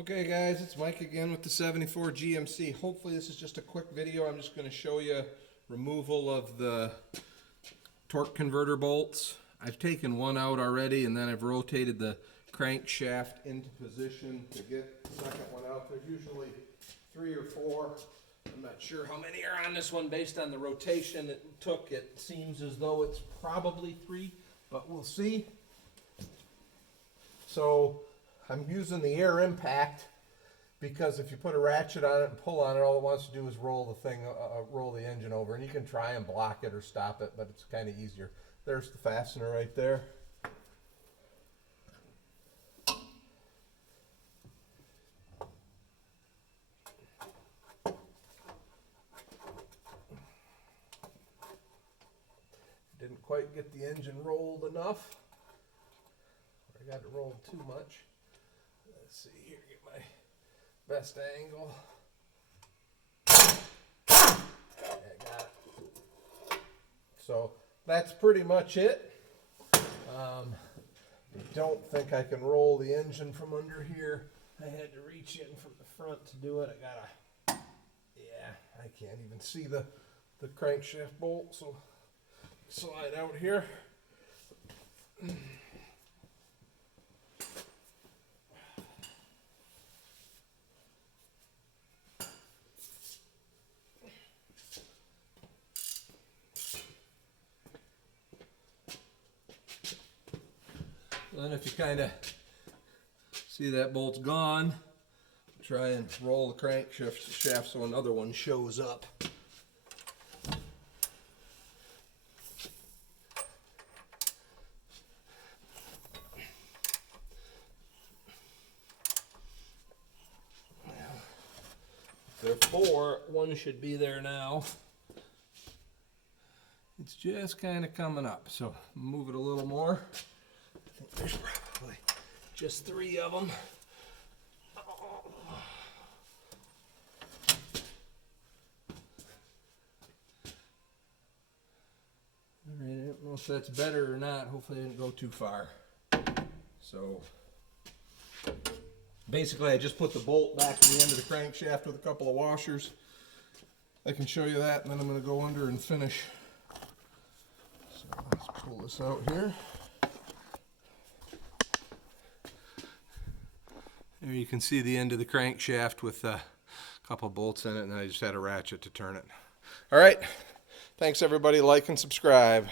Okay guys, it's Mike again with the 74 GMC. Hopefully this is just a quick video. I'm just going to show you removal of the torque converter bolts. I've taken one out already and then I've rotated the crankshaft into position to get the second one out. There's usually 3 or 4. I'm not sure how many are on this one based on the rotation it took. It seems as though it's probably 3, but we'll see. So I'm using the air impact because if you put a ratchet on it and pull on it, all it wants to do is roll the engine over. And you can try and block it or stop it, but it's kind of easier. There's the fastener right there. Didn't quite get the engine rolled enough. I got it rolled too much. Let's see here, get my best angle. Yeah, I got it. So that's pretty much it. I don't think I can roll the engine from under here. I had to reach in from the front to do it. Yeah, I can't even see the crankshaft bolt, so slide out here. Then if you kind of see that bolt's gone, try and roll the crankshaft so another one shows up. There are 4, one should be there now. It's just kind of coming up, so move it a little more. I think there's probably just 3 of them. Alright, I don't know if that's better or not. Hopefully I didn't go too far. So basically I just put the bolt back to the end of the crankshaft with a couple of washers. I can show you that, and then I'm going to go under and finish. So let's pull this out here. There you can see the end of the crankshaft with a couple bolts in it, and I just had a ratchet to turn it. All right. Thanks everybody. Like and subscribe.